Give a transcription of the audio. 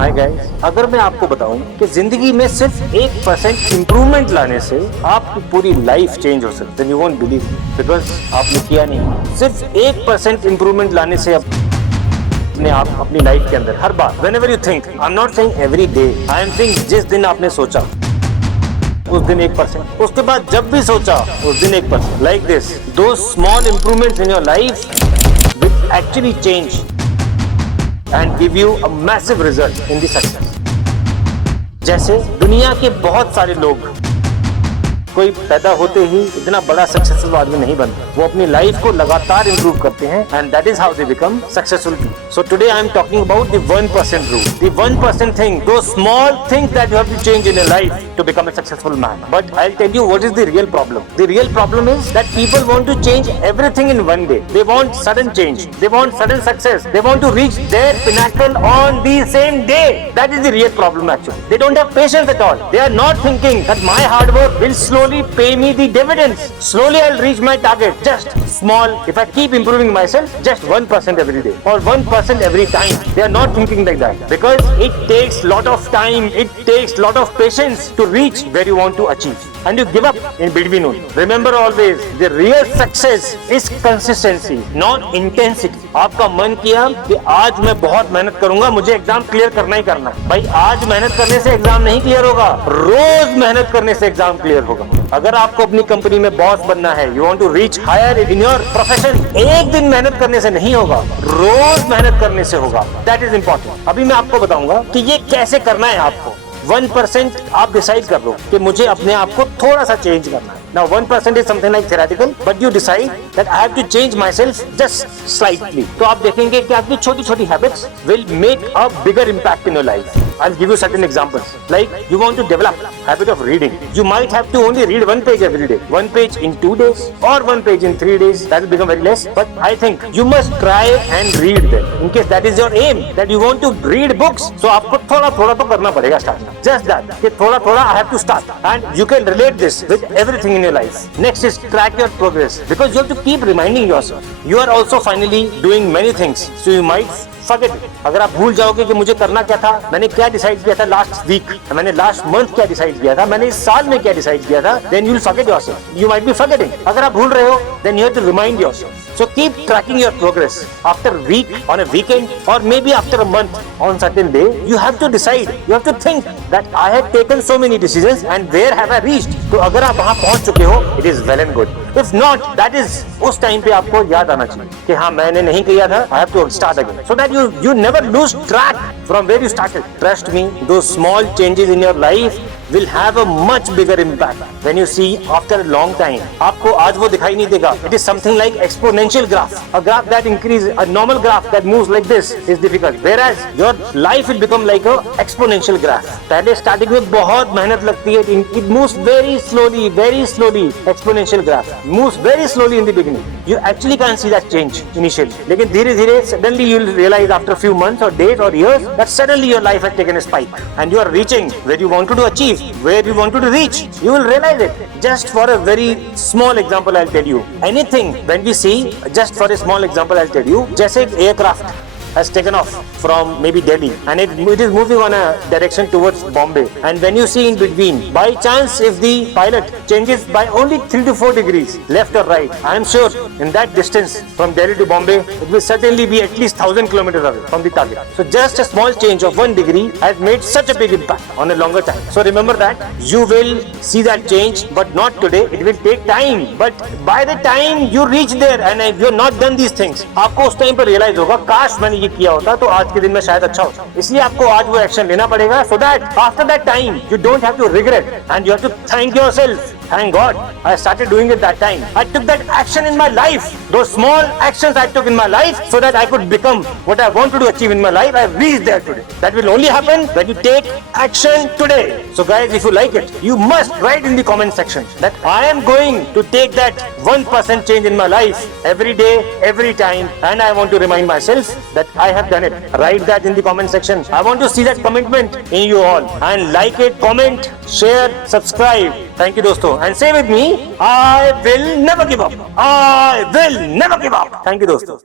Hi guys, अगर मैं आपको बताऊं कि जिंदगी में सिर्फ 1% इम्प्रूवमेंट लाने से आपकी पूरी लाइफ चेंज हो सकती है, यू वोंट बिलीव, बिकॉज आपने किया नहीं। सिर्फ 1% इम्प्रूवमेंट लाने से अपने आप अपनी लाइफ के अंदर हर बार whenever you think, I am not saying every day, I am saying जिस दिन आपने सोचा उस दिन 1%, उसके बाद जब भी सोचा उस दिन 1%, लाइक दिस, दो small improvements in your life will actually change and give you a massive result in the success। जैसे दुनिया के बहुत सारे लोग कोई पैदा होते ही इतना बड़ा सक्सेसफुल आदमी नहीं बनता, वो अपनी लाइफ को लगातार इंप्रूव करते हैं and that is how they become successful. So today I am talking about the 1% rule, the 1% thing, दो small things that you have to change in your life to become a successful man. But I will tell you what is the real problem. The real problem is that people want to change everything in one day. They want sudden change, they want sudden success, they want to reach their pinnacle on the same day. That is the real problem actually. They don't have patience at all. They are not thinking that my hard work will slowly pay me the dividends. Slowly I'll reach my target. Just small. If I keep improving myself, just 1% every day or 1% every time. They are not thinking like that because it takes lot of time. It takes lot of patience to reach where you want to achieve. And you give up in between only. Remember always, the real success is consistency, not intensity. आपका मन किया कि आज मैं बहुत मेहनत करूंगा, मुझे एग्जाम क्लियर करना ही करना है। भाई आज मेहनत करने से एग्जाम नहीं क्लियर होगा, रोज मेहनत करने से एग्जाम क्लियर होगा। अगर आपको अपनी कंपनी में बॉस बनना है, you want to reach higher in your profession, एक दिन मेहनत करने से नहीं होगा, रोज मेहनत करने से होगा। That is important. अभी मैं आपको बताऊंगा कि ये कैसे करना है आपको। 1% आप डिसाइड कर लो कि मुझे अपने आप को थोड़ा सा चेंज करना है। Now 1% is something like theoretical, but you decide that I have to change myself just slightly. तो आप देखेंगे कि आपकी छोटी-छोटी habits will make a bigger impact in your life. I'll give you certain examples. Like you want to develop habit of reading. You might have to only read one page every day. One page in 2 days or one page in 3 days. That will become very less. But I think you must try and read them. In case that is your aim, that you want to read books, so आपको थोड़ा-थोड़ा तो करना पड़ेगा start. Just that. कि थोड़ा-थोड़ा I have to start. And you can relate this with everything in your life. Next is track your progress because you have to keep reminding yourself. You are also finally doing many things. So you might forget it. अगर आप भूल जाओगे कि मुझे करना क्या था, मैंने क्या डिसाइड किया था लास्ट वीक, मैंने लास्ट मंथ क्या डिसाइड किया था, मैंने इस साल में क्या डिसाइड किया था, then you will forget yourself. You might be forgetting. अगर आप भूल रहे हो, then you have to remind yourself. So keep tracking your progress. After a week, on a weekend, or maybe after a month, on certain day, you have to decide. You have to think that I have taken so many decisions and where have I reached. तो अगर आप वहाँ पहुँच चुके हो, it is well and good. If not, that is उस time पे आपको याद आना चाहिए कि हाँ मैंने नहीं किया था, I have to start again. So that you never lose track from where you started. Trust me, those small changes in your life will have a much bigger impact when you see after a long time. आपको आज वो दिखाई नहीं देगा. It is something like exponential graph. A graph that increases, a normal graph that moves like this is difficult. Whereas your life will become like a exponential graph. पहले starting में बहुत मेहनत लगती है. It moves very slowly. Exponential graph moves very slowly in the beginning. You actually can't see that change initially. लेकिन धीरे-धीरे suddenly you will realize after a few months or days or years that suddenly your life has taken a spike and you are reaching where you wanted to achieve. Where you wanted to reach, you will realize it. Just for a very small example, I'll tell you. Anything when we see, just for a small example, I'll tell you. जैसे एक aircraft has taken off from maybe Delhi and it is moving on a direction towards Bombay, and when you see in between, by chance if the pilot changes by only 3 to 4 degrees left or right, I am sure in that distance from Delhi to Bombay it will certainly be at least 1000 kilometers away from the target. So just a small change of 1 degree has made such a big impact on a longer time. So remember that you will see that change, but not today. It will take time, but by the time you reach there and you have not done these things, आपको उस time पर realise होगा काश मैंने किया होता तो आज के दिन में शायद अच्छा होता। इसलिए आपको आज वो एक्शन लेना पड़ेगा so that after that time you don't have to regret and you have to thank yourself. Thank God I started doing it that time. I took that action in my life. Those small actions I took in my life so that I could become what I wanted to achieve in my life. I reached there today. That will only happen when you take action today. So guys, if you like it, you must write in the comment section that I am going to take that 1% change in my life every day, every time, and I want to remind myself that I have done it. Write that in the comment section. I want to see that commitment in you all. And like it, comment, share, subscribe. Thank you दोस्तों. And say with me, I will never give up. I will never give up. Thank you दोस्तों.